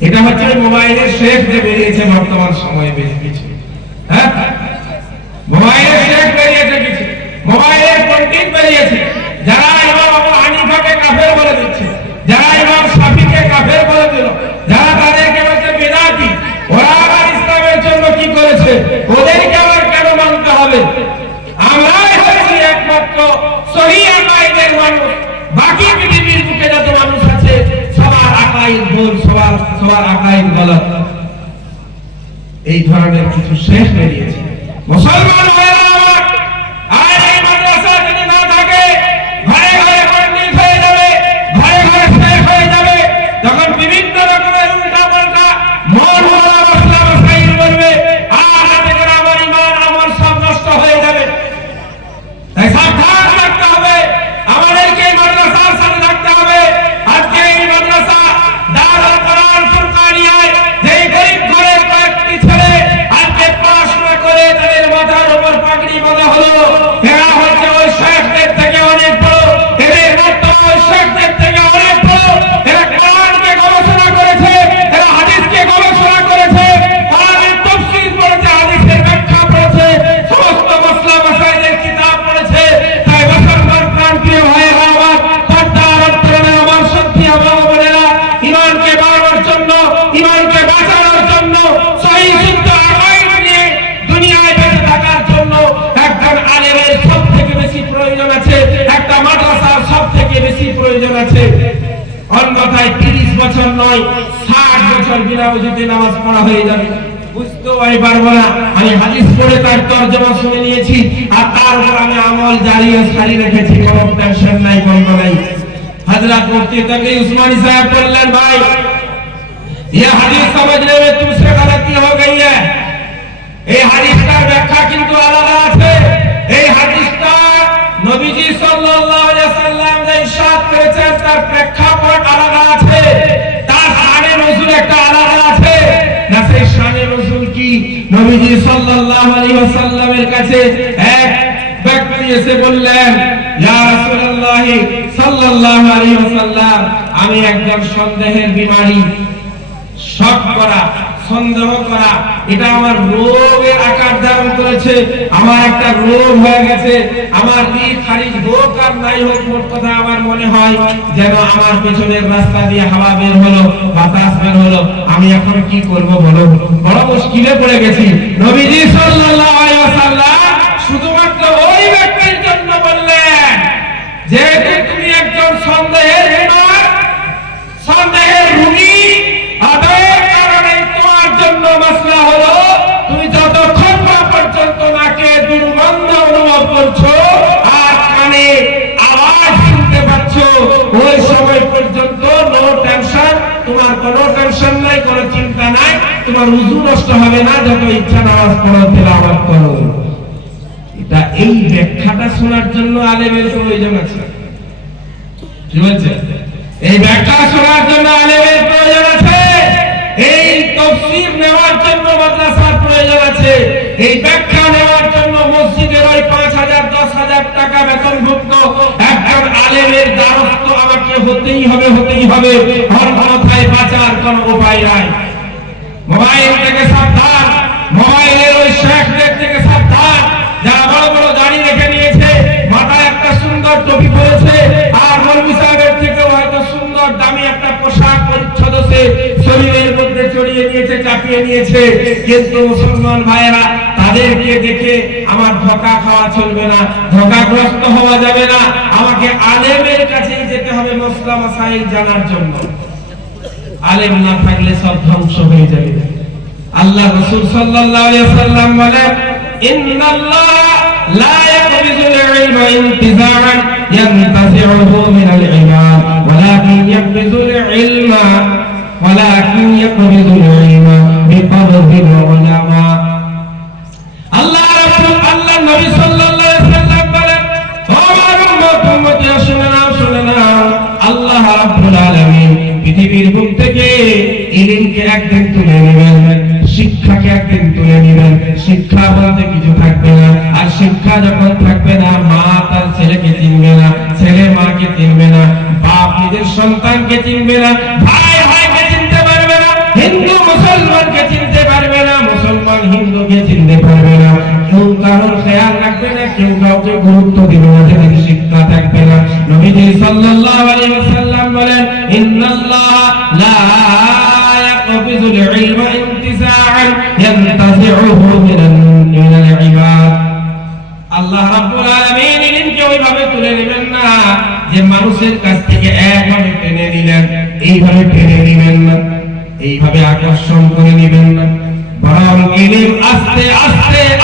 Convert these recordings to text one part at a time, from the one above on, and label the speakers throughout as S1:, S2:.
S1: এটা হচ্ছে মোবাইলের শেখ যে বেরিয়েছে বর্তমান সময়ে বেশ হ্যাঁ? মোবাইলের শেখ বেরিয়েছে কিছু। মোবাইলের পণ্ডিত বেরিয়েছে। যারা কাফের বলে দিচ্ছে, যারা ইমাম শাফিকে কাফের বলে দিল, যারা তাদেরকে বলছে বেদাতি, ওরা আবার ইসলামের জন্য কি করেছে? ওদেরকে আবার কেন মানতে হবে? আমরাই হয়েছি একমাত্র সহি আকাইদের মানুষ। সবার আকাই গলত এই ধরনের কিছু শেষ বেরিয়েছে। মুসলমান মধ্যে নামাজ পড়া হয়ে যাবে। পারব না। আমি হাদিস পড়ে তার শুনে নিয়েছি। আর আমল জারি ও সারি রেখেছি। কোনো টেনশন নাই, কোনো নাই। উসমানী সাহেব বললেন, ভাই এই ব্যাখ্যা কিন্তু আলাদা আছে। এই নবীজি সাল্লাল্লাহু আলাইহি যে করেছেন, তার প্রেক্ষাপট আলাদা আছে। তার মানে হারে একটা আলাদা নবীজি সাল্লাল্লাহু আলাইহি ওয়াসাল্লামের কাছে এক ব্যক্তি এসে বললেন, ইয়া রাসূলুল্লাহ সাল্লাল্লাহু আলাইহি ওয়াসাল্লাম, আমি একজন সন্দেহের বিমারী শক করা সন্দেহ করা, এটা আমার রোগের আকার ধারণ করেছে, আমার একটা রোগ হয়ে গেছে, আমার দিক খারিজ হোক আর নাই হোক, মোট কথা আমার মনে হয় যেন আমার পেছনের রাস্তা দিয়ে হাওয়া বের হলো, বাতাস বের হলো। আমি এখন কি করব বলো? বড় মুশকিলে পড়ে গেছি। নবীজি সাল্লাল্লাহু তোমার উজু নষ্ট হবে না, যত ইচ্ছা নামাজ পড়ো, তেলাওয়াত করো। এটা এই ব্যাখ্যাটা শোনার জন্য আলেমের প্রয়োজন আছে। কি বলছে? এই ব্যাখ্যা শোনার জন্য আলেমের প্রয়োজন আছে। এই তফসির নেওয়ার জন্য মাদ্রাসার প্রয়োজন আছে। এই ব্যাখ্যা নেওয়ার জন্য মসজিদের ওই পাঁচ হাজার, দশ হাজার টাকা বেতনভুক্ত একজন আলেমের দ্বারস্থ আমাকে হতেই হবে হতেই হবে। অন্যথায় বাঁচার কোনো উপায় নাই। মোবাইল থেকে সাবধান, মোবাইলের ওই শেখদের থেকে সাবধান। যারা বড় বড় দাড়ি রেখে নিয়েছে, মাথায় একটা সুন্দর টুপি পরেছে, আর মৌলভী সাহেবের থেকে হয়তো সুন্দর দামি একটা পোশাক পরিচ্ছদ সে শরীরের মধ্যে চড়িয়ে নিয়েছে, চাপিয়ে নিয়েছে। কিন্তু মুসলমান ভাইয়েরা, তাদেরকে দেখে আমার ধোকা খাওয়া চলবে না, ধোকাগ্রস্ত হওয়া যাবে না। আমাকে আলেমের কাছে যেতে হবে মসলা মাসাইল জানার জন্য। আলেম না থাকলে সব ধ্বংস হয়ে যাবে। আল্লাহ রাসূল সাল্লাম বলেন ইন্নাল্লাহ লা ইয়াকবিজুল ইলমা ইন্তিজাআন ইয়ানতাজিউহু মিনাল ইমান ওয়ালাকিন ইয়াকবিজুল ইলমা, ওয়ালাকিন ইয়াকবিজুল ইলমা বিকবজিল উলামা পৃথিবীর বুক থেকে ইলিমকে একদিন তুলে নেবেন, শিক্ষাকে একদিন তুলে নেবেন, শিক্ষা বলতে কিছু থাকবে না, আর শিক্ষা যখন থাকবে না, মা তার ছেলেকে চিনবে না, ছেলে মাকে চিনবে না, বাপ নিজের সন্তানকে চিনবে না, ভাই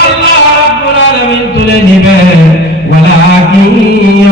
S1: আল্লাহ রাব্বুল আলামিন তুলে নেবেন। ওয়ালাকিন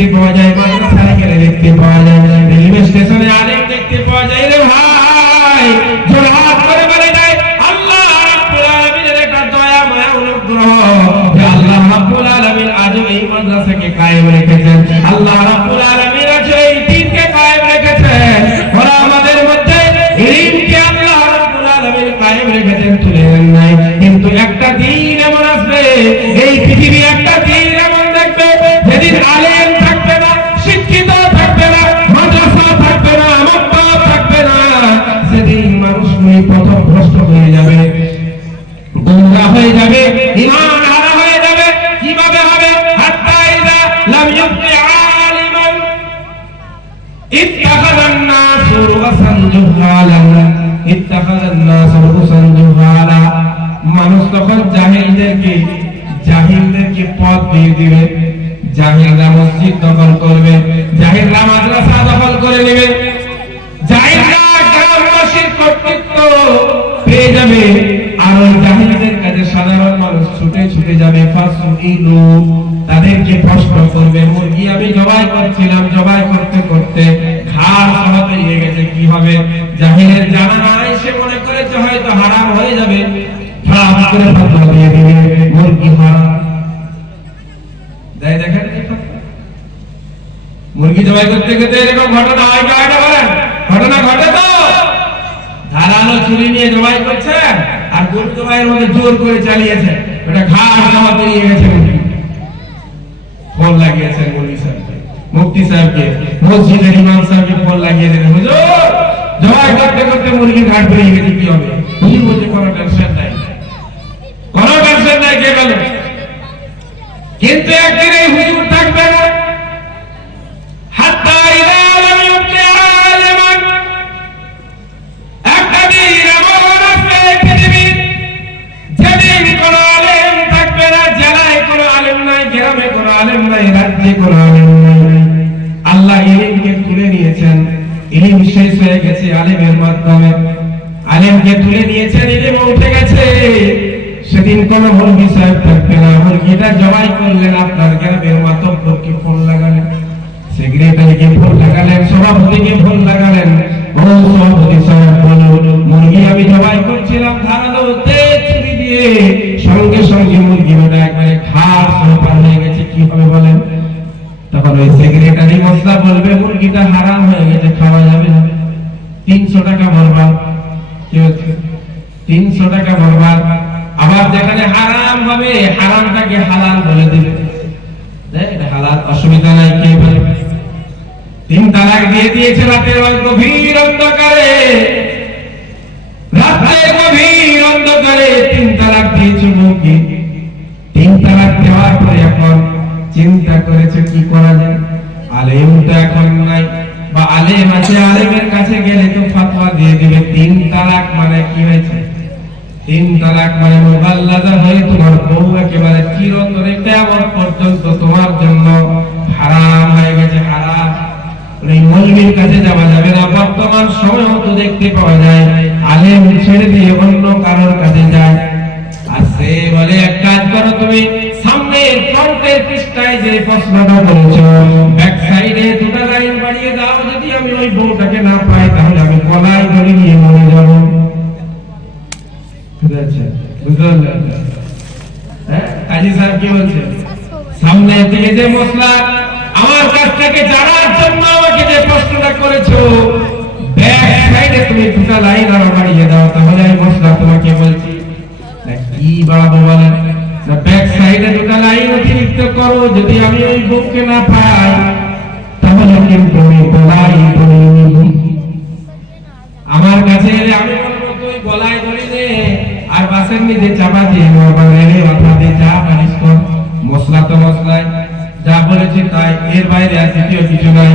S1: দেখতে পাওয়া যায় মাদ্রাসায় গেলে দেখতে পাওয়া যায়। ইত্তাখাযান নাসু করে নেবে কর্তৃত্ব পেয়ে যাবে আর সাধারণ মানুষ ছুটে ছুটে যাবে তাদেরকে প্রশ্ন করবে, মুরগি আমি জবাই করছিলাম, জবাই করতে করতে ঘাড় সহ বেরিয়ে গেছে, কি হবে? জাহিলের জানা নাই, সে মনে করেছে হয়তো হারাম হয়ে যাবে। করে দিয়ে দিবে, মুরগি হারাম দেখেন মুরগি জবাই করতে করতে এরকম ঘটনা হয় বলেন? ঘটনা ঘটে তো। ধারালো ছুরি নিয়ে জবাই আর গরু মধ্যে জোর করে চালিয়েছে ওটা ঘাড় জামা বেরিয়ে গেছে। লাগিয়েছেন মৌলী সাহেবকে, মুফতি সাহেবকে। মসজিদের ইমাম সাহেবকে ফল লাগিয়ে দেন হুজুর, জবাই করতে করতে মুরগির ঘাট বেরিয়ে গেছে, কি হবে? কি বলছে, কোনো টেনশন নাই। কোনো টেনশন নাই, কে বলে? কিন্তু একদিন এই মুরগিটা জবাই করলেন আপনার গ্রামের মাতব্বরকে ফোন লাগালেন সেক্রেটারিকে ফোন লাগালেন, সভাপতিকে ফোন লাগালেন। সভাপতি সাহেব বলুন মুরগি আমি জবাই করছিলাম ধারালো ছুরি দিয়ে। সঙ্গে সঙ্গে মুরগি ওটা একবারে হয়ে গেছে, কি হবে বলেন? তখন ওই সেক্রেটারি মশলা বলবে, মুরগিটা হারাম হয়ে গেছে, খাওয়া যাবে তিনশো টাকা বরবাদ তিনশো টাকা বরবাদ। আবার যেখানে হারাম হবে, হারামটাকে হালাল বলে দিবে। হালাল, অসুবিধা নাই, কে বলে তিন তালাক দিয়ে দিয়েছে রাতের গভীর অন্ধকারে। রাতে গভীর অন্ধকারে তিন তালাক দিয়েছে মুরগি। তিন তালাক দেওয়ার পরে এখন চিন্তা করেছে কি করা যায়? আলেম তো এখন নাই। বা আলেম আছে, আলেমের কাছে গেলে তো ফাতোয়া দিয়ে দিবে। তিন তালাক মানে কি হয়েছে? তিন তালাক মানে মোবাল্লাদা হয়ে তোমার বউ একেবারে চিরন্তরে কেমন পর্যন্ত তোমার জন্য হারাম হয়ে গেছে, হারাম। মানে কাছে যাওয়া যাবে না, বর্তমান তো দেখতে পাওয়া যায় ছেড়ে দিয়ে অন্য কারোর কাছে যায়। আর সে বলে, এক কাজ করো তুমি, সামনে ফ্রন্টের পৃষ্ঠায় যে প্রশ্নটা করেছ, ব্যাক সাইডে দুটো লাইন বাড়িয়ে দাও, যদি আমি ওই বউটাকে না পাই, তাহলে আমি কলাই ধরে নিয়ে মরে বুঝতে পারলেন হ্যাঁ? কাজী সাহেব কি বলছেন সামনে থেকে যে মশলা। আমার কাছ থেকে জানার জন্য আমাকে যে প্রশ্নটা করেছ ব্যাক সাইডে তুমি দুটো লাইন আরও বাড়িয়ে দাও, তাহলে আমি মশলা তোমাকে বলছি। না, কি বাড়াবো বলেন? ব্যাক সাইডে দুটো লাইন অতিরিক্ত করো, যদি আমি ওই বুককে না পাই, তাহলে কিন্তু আমার কাছে আমি বলব গলায় আর বাসের চাপা দিয়ে মাথা দিয়ে যা মালিশ কর, মশলা তো মশলাই, যা বলেছে তাই। এর বাইরে আর দ্বিতীয় কিছু নাই।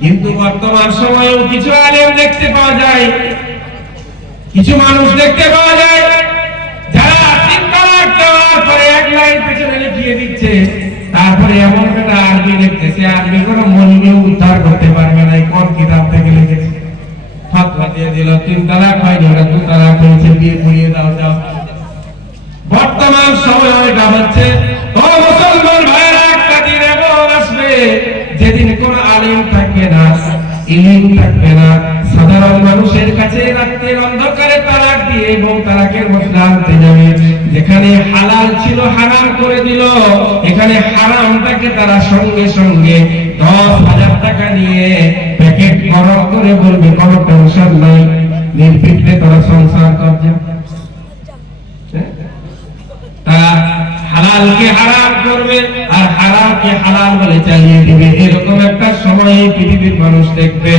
S1: কিন্তু বর্তমান সময়েও কিছু আলেম দেখতে পাওয়া যায়। কিছু মানুষ দেখতে পাওয়া যায়, যারা তিন তালাক দেওয়ার পরে এক লাইন পেছনে লিখিয়ে দিচ্ছে, তারপরে এমন একটা আরবি লিখতেছে, আরবি কোনো মলিনীয় উদ্ধার করতে পারবে না কোন কিতাব থেকে লিখেছে। ফতোয়া দিয়ে দিল, তিন তালাক হয়নি, ওরা দু তালাক হয়েছে বিয়ে করিয়ে দাও, যাও। বর্তমান সময় এটা হচ্ছে ও মুসলমান একটা দিন এমন আসবে, যেদিন কোন আলিম থাকবে না, ইলিম থাকবে না। সাধারণ মানুষের কাছে রাত্রের অন্ধকারে তালাক দিয়ে এবং তালাকের মশলা আনতে যাবে? যেখানে হালাল ছিল হারাম করে দিল, এখানে হারামটাকে তারা সঙ্গে সঙ্গে দশ হাজার টাকা নিয়ে প্যাকেট গরম করে বলবে, কোনো টেনশন নাই, নির্বিঘ্নে তারা সংসার করছে হালালকে হারাম করবে আর হারামকে হালাল বলে চালিয়ে দিবে। এরকম একটা সময় পৃথিবীর মানুষ দেখবে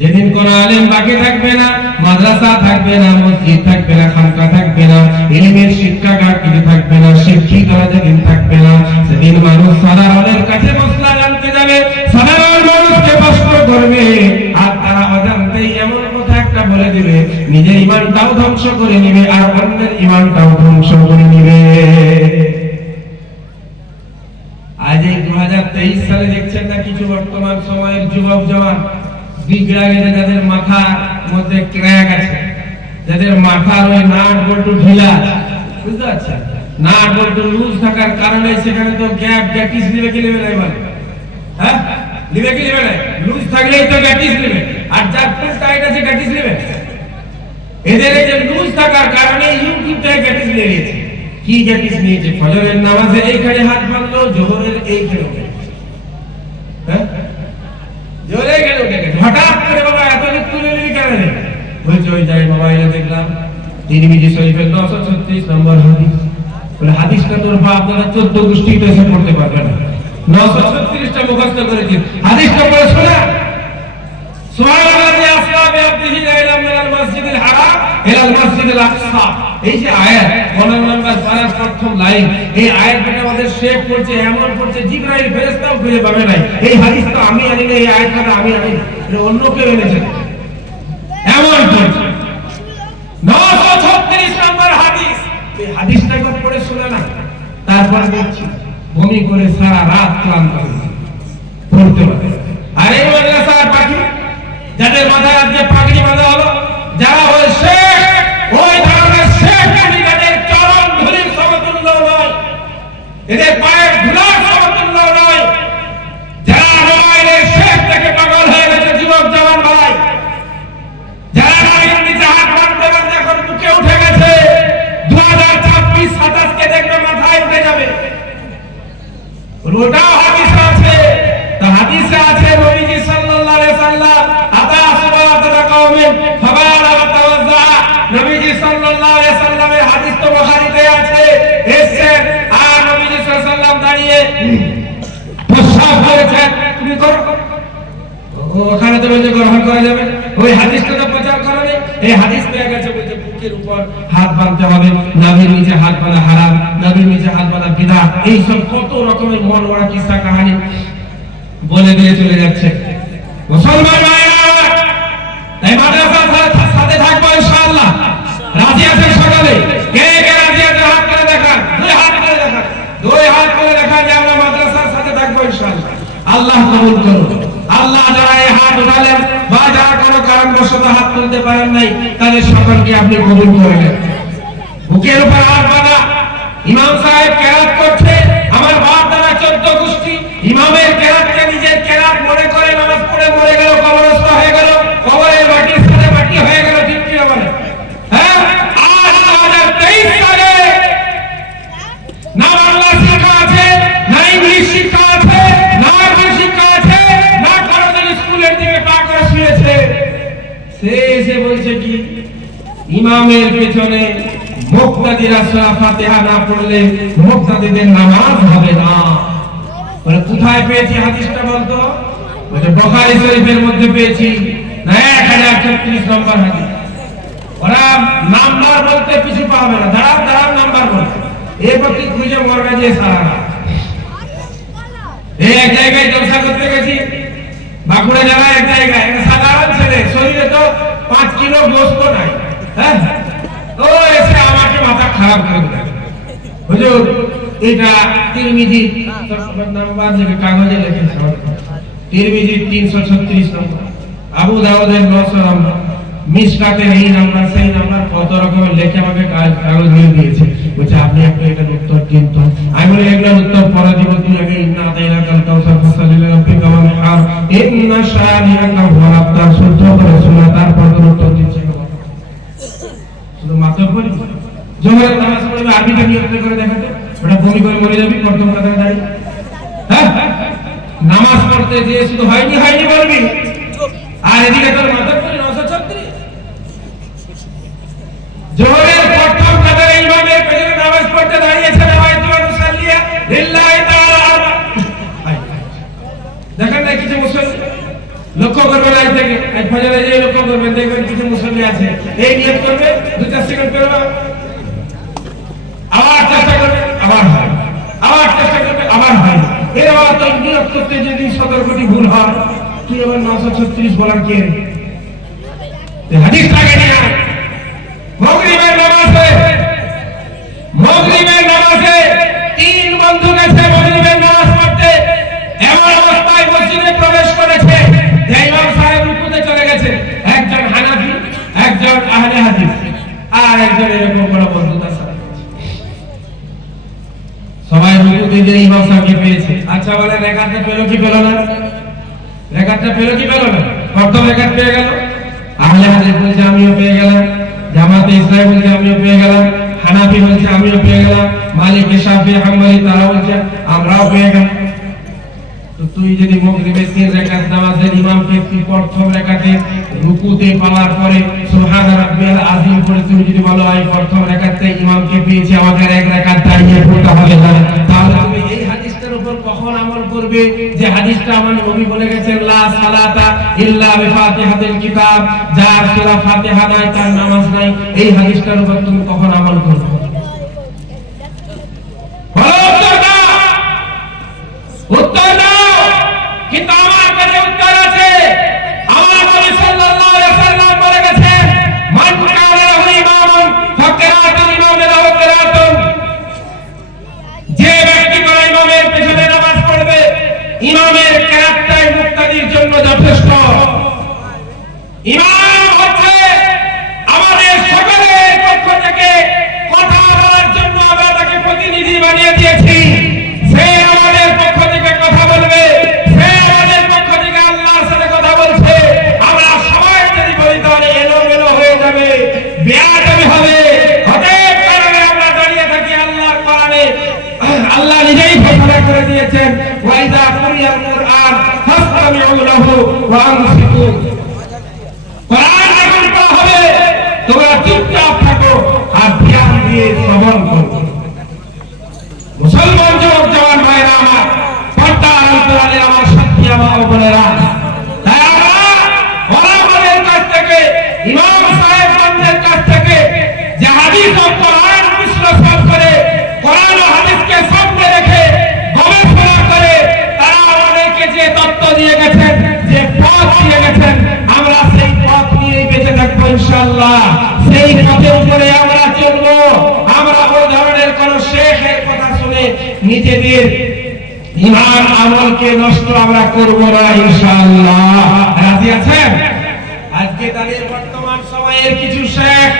S1: যেদিন কোন আলেম বাকি থাকবে না, মাদ্রাসা থাকবে না, মসজিদ থাকবে না, খানকা থাকবে না, ইলমের শিক্ষাগার কিছু থাকবে না শিক্ষিতরা যেদিন থাকবে না, সেদিন মানুষ সাধারণের কাছে মশলা জানতে যাবে, সাধারণ মানুষকে প্রশ্ন করবে, আর তারা অজান্তেই এমন কথা একটা বলে দিবে, নিজের ইমানটাও ধ্বংস করে নিবে, আর অন্যের ইমানটাও ধ্বংস করে নিবে। আজ এই দু হাজার তেইশ সালে দেখছেন না কিছু বর্তমান সময়ের যুবক জওয়ান কারণে এদের লুজ থাকার কারণে কি নিয়েছে? নামাজে এইখানে হাত বাঁধলো জোহরের এইখানে উঠে গেছে। হ্যাঁ জোরে গেল উঠে গেছে হঠাৎ করে বাবা এত দিক তুলে নিলি কেন রে যাই মোবাইলে দেখলাম। তিরমিজি শরীফের নশো ছত্রিশ নম্বর হাদিস। বলে হাদিসটা তোর বাপ দাদা চোদ্দ গোষ্ঠীতে এসে পড়তে পারবে না নশো ছত্রিশটা মুখস্থ করেছি। হাদিসটা পড়ে শোনা। এই যে আয়াত 15 নম্বর পারার প্রথম লাইন। এই আয়াতটা আমাদের শেখ পড়ছে এমন পড়ছে জিবরাইল ফেরেশতাও খুঁজে পাবে নাই। এই হাদিস তো আমি আনি না এই আয়াতটা আমি আনি না এটা অন্য কেউ এনেছে। এমন পড়ছে 936 নম্বর হাদিস। এই শুনে তারপর সারা রাত ক্লান্ত পড়তে পারে আর পাখি যাদের মাথায় আজকে পাগড়ি বাঁধা হলো, যারা ওই শেখ, ওই ধরনের শেখ কান্ডিডেটের চরণ ধুলির সমতুল্য নয়। এদের ওখানে তো বলছে গ্রহণ করা যাবে। ওই হাদিসটা তো প্রচার করে নেই। এই হাদিস পেয়ে গেছে বলছে বুকের উপর হাত বাঁধতে হবে। নাভির নিচে হাত বাঁধা হারাম নাভির নিচে হাত বাঁধা বিধা এইসব কত রকমের মন ওরা কিসা কাহানি বলে দিয়ে চলে যাচ্ছে। মুসলমান ভাইরা তাই মাদ্রাসার সাথে- সাথে থাকব ইনশাআল্লাহ রাজি আছেন সকালে কে কে রাজি আছেন হাত করে দেখান দুই হাত করে দেখান দুই হাত করে দেখান যে আমরা মাদ্রাসার সাথে থাকব ইনশাআল্লাহ আল্লাহ কবুল করুন আল্লাহ যারা এই হাত উঠালেন বা যারা কোনো কারণবশত হাত তুলতে পারেন নাই তাদের সকলকে আপনি কবুল করে নেন বুকের উপর হাত বাঁধা ইমাম সাহেব কেরাত করছে আমার বাপ দাদা চোদ্দ গোষ্ঠী ইমামের কেরাতকে নিজের কেরাত মনে করে নামাজ পড়ে মরে গেল কবরস্থ হয়ে গেল কবরের মাটির সাথে মাটি হয়ে গেল ঠিক কিনা বলে হ্যাঁ আজ দু হাজার তেইশ সালে না বাংলা শিক্ষা আছে না ইংলিশ শিক্ষা আছে না আরবি শিক্ষা আছে না কোনোদিন স্কুলের দিকে পা করে শুয়েছে সে এসে বলছে কি ইমামের পেছনে মুক্তাদিরা সূরা ফাতিহা না পড়লে মুক্তাদিদের নামাজ হবে না বলে কোথায় পেয়েছি হাদিসটা বলতো বলে বুখারী শরীফের মধ্যে পেয়েছি না 1036 নম্বর হাদিস। ওরা নাম্বার বলতে কিছু পাবে না। দাঁড়াও দাঁড়াও, নাম্বার বলতে এরপর তুই খুঁজে মরবে যে সারা এই এক জায়গায় জলসা করতে গেছি, বাঁকুড়া জেলায় এক জায়গায়। সাধারণ ছেলে, শরীরে তো পাঁচ কিলো গোস্ত নাই হ্যাঁ? ও এসে আমাকে মাথা খারাপ করে দিল। হুজুর, এটা তিরমিজি নাম্বার থেকে কাগজে লিখেছে? তিরমিজি তিনশো ছত্রিশ নম্বর। আবু দাউদের নশো নম্বর। মিসকাতের এই নাম্বার, সেই নাম্বার কত রকমের লেখে আমাকে কাগজ দিয়ে দিয়েছে। বলছে, আপনি একটু এটার উত্তর দিন তো। আমি বলি, এগুলোর উত্তর পরে দিব তুমি আগে। ইন্না আতাইনা কাল কাউসার ওয়ানহার ইন্না শুদ্ধ করে তারপর তোর উত্তর দিচ্ছে। শুধু মাত্র পড়ি করে দেখাতে। ওটা বমি করে মরে যাবি প্রথম কথা দাঁড়িয়ে। হ্যাঁ? নামাজ পড়তে গিয়ে শুধু হয়নি হয়নি বলবি? আর এদিকে তোর মাথা পড়ি নশো ছত্রিশ। জোহরের প্রথম কাতারে ইমামের পেছনে নামাজ পড়তে দাঁড়িয়েছে নামাজ মুসাল্লিয়া। লিল্লাহি তাআলা দেখেন না কিছু মুসল্লি? লক্ষ্য করবেন আজ থেকে। আজ ফজরে যে লক্ষ্য করবেন দেখবেন কিছু মুসল্লি আছে। এই নিয়ত করবে দু চার সেকেন্ড করবে। হয় আবার চেষ্টা করবে আবার এর আবার করতে যেদিন সতর্কটি ভুল তুই আবার নশো ছত্রিশ বলার কে? রে? এই হাদিসটাকে মগরিবের নামাজে মগরিবের নামাজে তিন বন্ধু গেছে মগরিবের নামাজ পড়তে। এমন অবস্থায় মসজিদে প্রবেশ করেছে। ইমাম সাহেব রুকুতে চলে গেছে। একজন হানাফি, একজন আহলে আর একজন এরকম যে ইমাম সাহেবকে পেয়েছে। আচ্ছা বলে রেখাতে পেল কি পেল না? রেখাতটা পেল কি পেল না? প্রথম রেখাত পেয়ে গেল। আহলে হাদিস বলছে, আমিও পেয়ে গেলাম। জামাতে ইসলাম বলছে, আমিও পেয়ে গেলাম। হানাফি বলছে, আমিও পেয়ে গেলাম। মালিক শাফি হাম্বলি তারা বলছে, আমরাও পেয়ে গেলাম। তো তুই যদি মাগরিবের তিন রাকাত নামাজের ইমামকে তুই প্রথম রাকাতে রুকুতে পাওয়ার পরে সুবহান রাব্বিয়াল আযীম পড়ে তুমি যদি বলো আমি প্রথম রাকাতে ইমামকে পেয়েছি, আমাদের এক রাকাত দাঁড়িয়ে পড়তে হবে না। কখন আমল করবে? যে হাদিসটা আমার নবী বলে গেছেন, লা সালাতা ইল্লা বিফাতিহাতিল কিতাব যার সূরা ফাতিহা নাই, তার নামাজ নাই, এই হাদিসটার উপর তুমি কখন আমল করবে? উত্তর দাও! উত্তর দাও! ইনশাআল্লাহ, সেই পথে উপরে আমরা চলবো। আমরা ওই ধরনের কোন শেখের কথা শুনে নিজেদের ইমান, আমলকে নষ্ট আমরা করব না ইনশাআল্লাহ। রাজি আছেন? আজকে তাদের বর্তমান সময়ের কিছু শেখ,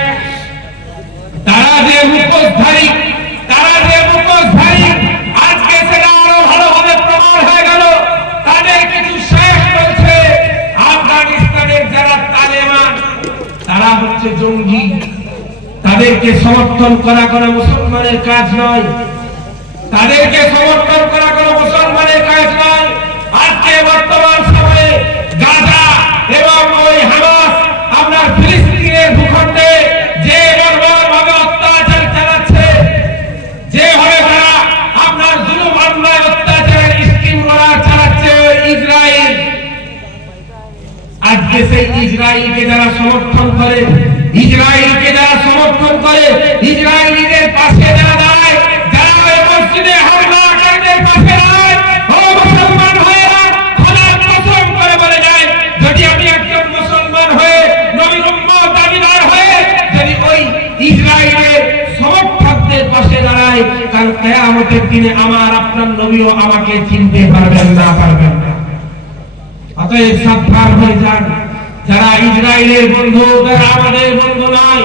S1: তারা যে মুখোশধারী হচ্ছে জঙ্গি। তাদেরকে সমর্থন করা কোনো মুসলমানের কাজ নয়। তাদেরকে সমর্থন করা কোনো মুসলমানের কাজ নয়। আজকে বর্তমান সময়ে গাজা এবং ওই হামাস, আপনার ফিলিস্তিনের ভূখণ্ডে আজকে সেই ইসরায়েলকে যারা সমর্থন করে, ইসরায়েলকে যারা সমর্থন করে, ইসরায়েলিদের পাশে যারা দাঁড়ায় আমার আপনার নবীও আমাকে চিনতে পারবেন না পারবেন না। অতএব সাবধান হয়ে যান। যারা ইসরায়েলের বন্ধু তারা আমাদের বন্ধু নয়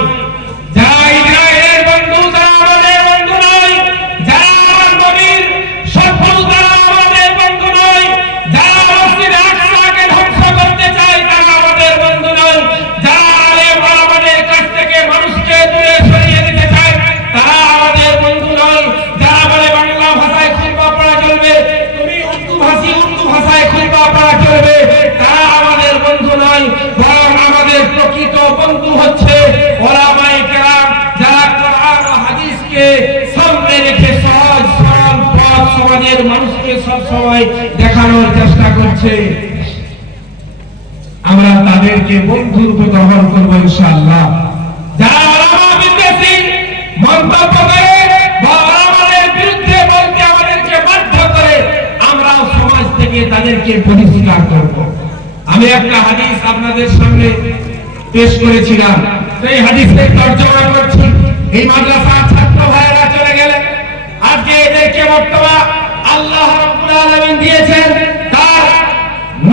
S1: করছে আমরা তাদেরকে বন্ধু রূপে গ্রহণ করব ইনশাআল্লাহ। আমি একটা হাদিস আপনাদের সামনে পেশ করেছিলাম। সেই হাদিসের তর্জমা করছি। এই মাদ্রাসার ছাত্র চলে গেলেন। আজকে এদেরকে আল্লাহ রাব্বুল দিয়েছেন।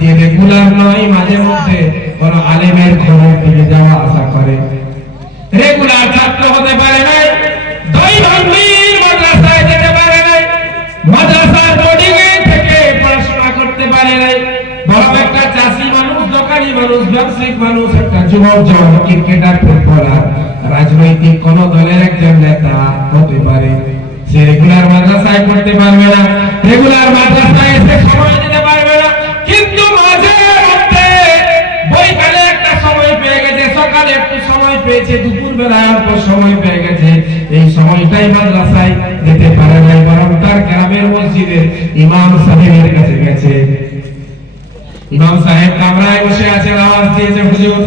S1: যে রেগুলার নয় মাঝে মধ্যে, কোন আলেমের ঘরের দিকে যাওয়া আসা করে। রেগুলার ছাত্র হতে পারে করতে একটা চাষি মানুষ মানুষ একটা যুবক জন ক্রিকেটার রাজনৈতিক কোন দলের একজন নেতা হতে পারে। সে রেগুলার মাদ্রাসায় পড়তে পারবে না। রেগুলার মাদ্রাসায় এসে সময় না কিন্তু মাঝে মধ্যে বৈকালে একটা সময় পেয়ে গেছে, সকালে একটু সময় পেয়েছে দুপুর বেলায় অল্প সময় পেয়ে গেছে। এই সময়টাই মাদ্রাসায় যেতে পারে নাই, বরং তার গ্রামের মসজিদের ইমাম সাহেবের কাছে গেছে। ইমাম সাহেব কামরায় বসে আছেন, আওয়াজ দিয়েছে, হুজুর।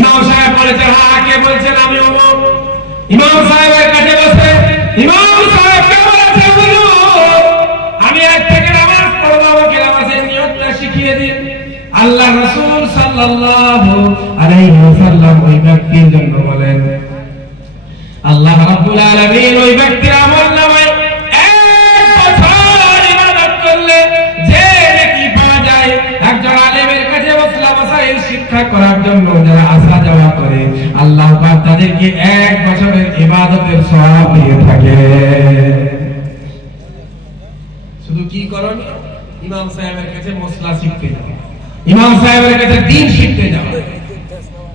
S1: ইমাম সাহেব বলেছে হ্যাঁ কে বলছেন? আমি অমুক ইমাম সাহেবের কাছে বসে, ইমাম সাল্লাল্লাহু আলাইহি ওয়াসাল্লাম ওই ব্যক্তির জন্য বলেন, আল্লাহ রাব্বুল আলামিন ওই ব্যক্তির আমল শিক্ষা করার জন্য যারা আসা যাওয়া করে, আল্লাহ তাদেরকে এক বছরের ইবাদতের সওয়াব দিয়ে থাকে। শুধু কি করণীয় ইমাম সাহেবের কাছে মসলা শিখতে ইমাম সাহেবের কাছে দিন শিখতে যাওয়া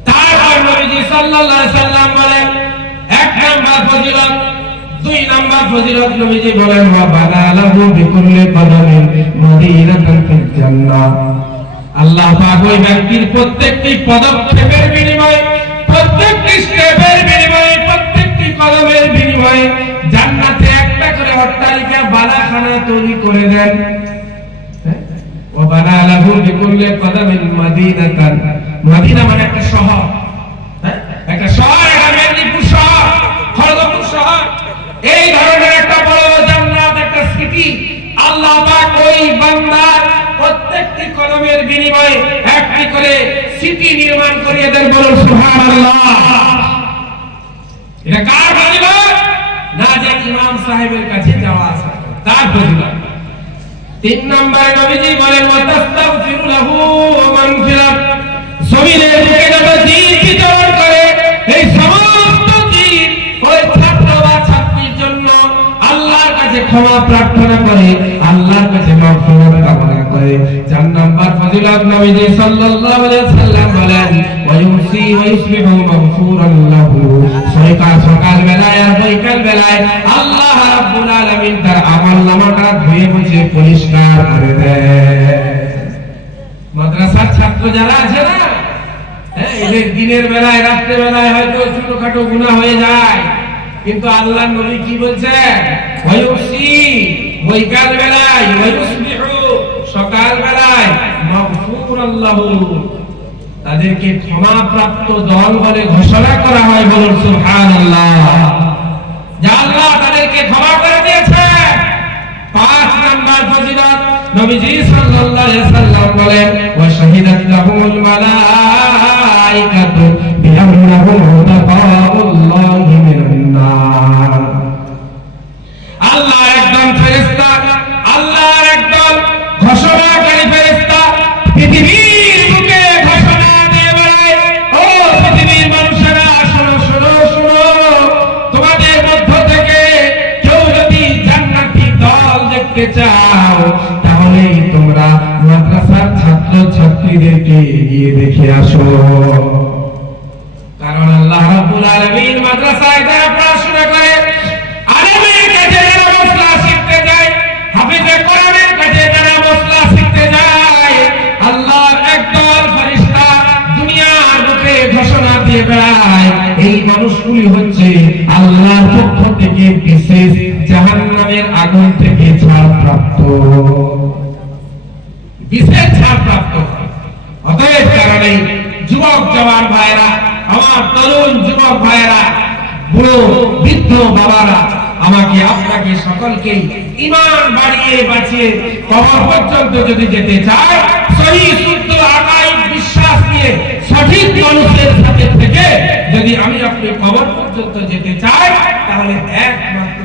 S1: তারপর নবীজি সাল্লাল্লাহু আলাইহি সাল্লাম বলেন, এক নাম্বার ফজিলত, দুই নাম্বার ফজিলত নবীজি বলেন, ওয়া বাদালাহু বিকুল্লি কদমিন মদিনাতান ফিল জান্নাহ। আল্লাহ পাক ওই ব্যক্তির প্রত্যেকটি পদক্ষেপের বিনিময়ে, প্রত্যেকটি স্টেপের বিনিময়ে, প্রত্যেকটি কদমের বিনিময়ে জান্নাতে একটা করে অট্টালিকা, বালাখানা তৈরি করে দেন। মানে একটা শহর। হ্যাঁ? একটা শহর শহর শহর। এই একটা বড় একটা আল্লাহ বান্দার প্রত্যেকটি কদমের বিনিময়ে একটি করে সিটি নির্মাণ করিয়ে দেন বলুন কার না যে ইমাম সাহেবের কাছে যাওয়া আসা তার ফজিলত তিন নম্বরে নবীজি বলেন লাহু বিচরণ করে, এই সমস্ত ওই ছাত্র বা ছাত্রীর জন্য আল্লাহর কাছে ক্ষমা প্রার্থনা করে, আল্লাহর কাছে মাগফিরাত কামনা করে। চার নাম্বার ফজিলত নবীজি সাল্লাল্লাহু আলাইহি সাল্লাম বলেন মাগফুরান লাহু। সকাল সকাল বেলায় আর বৈকাল বেলায় আল্লাহ রাব্বুল আলামিন তার আমল নামাটা ধুয়ে মুছে পরিষ্কার করে মাদ্রাসার ছাত্র যারা আছে না দিনের বেলায় রাত্রে বেলায় হয়তো ছোটখাটো গুনাহ হয়ে যায়। কিন্তু আল্লাহ নবী কি বলছেন? সকাল বেলায় তাদেরকে ক্ষমাপ্রাপ্ত দল বলে ঘোষণা করা হয় বলুন যে আল্লাহ তাদেরকে ক্ষমা করে দিয়েছে নাম্বার ফজিলত নবীজি সাল্লাল্লাহু আলাইহি সাল্লাম বলেন ওয়া শাহিদাত মালাইকাতু বিআন্নাহুম দেখতে চাও তাহলে তোমরা মাদ্রাসার ছাত্র ছাত্রীদেরকে গিয়ে দেখে আসো। কারণ আল্লাহ রাব্বুল আলামিন মাদ্রাসায় যারা পড়াশোনা করে ঘোষণা দিয়ে এই মানুষগুলি হচ্ছে আল্লাহর পক্ষ থেকে বিশেষ থেকে ছাড় প্রাপ্ত। বিশেষ ছাড় প্রাপ্ত। অতএব কারণে যুবক জওয়ান ভাইরা আমার তরুণ যুবক ভাইরা বুড়ো, বৃদ্ধ বাবারা, আমাকে আপনাকে সকলকে ইমান বাড়িয়ে বাঁচিয়ে কবর পর্যন্ত যদি যেতে চায়, সহি, শুদ্ধ আগাই বিশ্বাস নিয়ে সঠিক মানুষের সাথে থেকে যদি আমি আপনি কবর পর্যন্ত যেতে চাই, তাহলে একমাত্র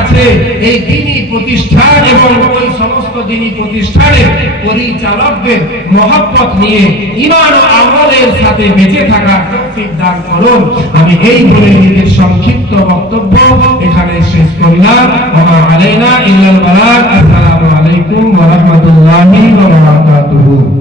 S1: আছে, এই দিনই প্রতিষ্ঠান এবং ওই সমস্ত দিনই প্রতিষ্ঠানের পরিচালকদের মহব্বত নিয়ে ইমান ও আমলের সাথে বেঁচে থাকার তৌফিক দান করুন। আমি এই বলে নিজের সংক্ষিপ্ত বক্তব্য এখানে শেষ করলাম। ওয়া আলাইনা ইল্লাল বালাগ আসসালামু আলাইকুম ওয়া রাহমাতুল্লাহি ওয়া বারাকাতুহু।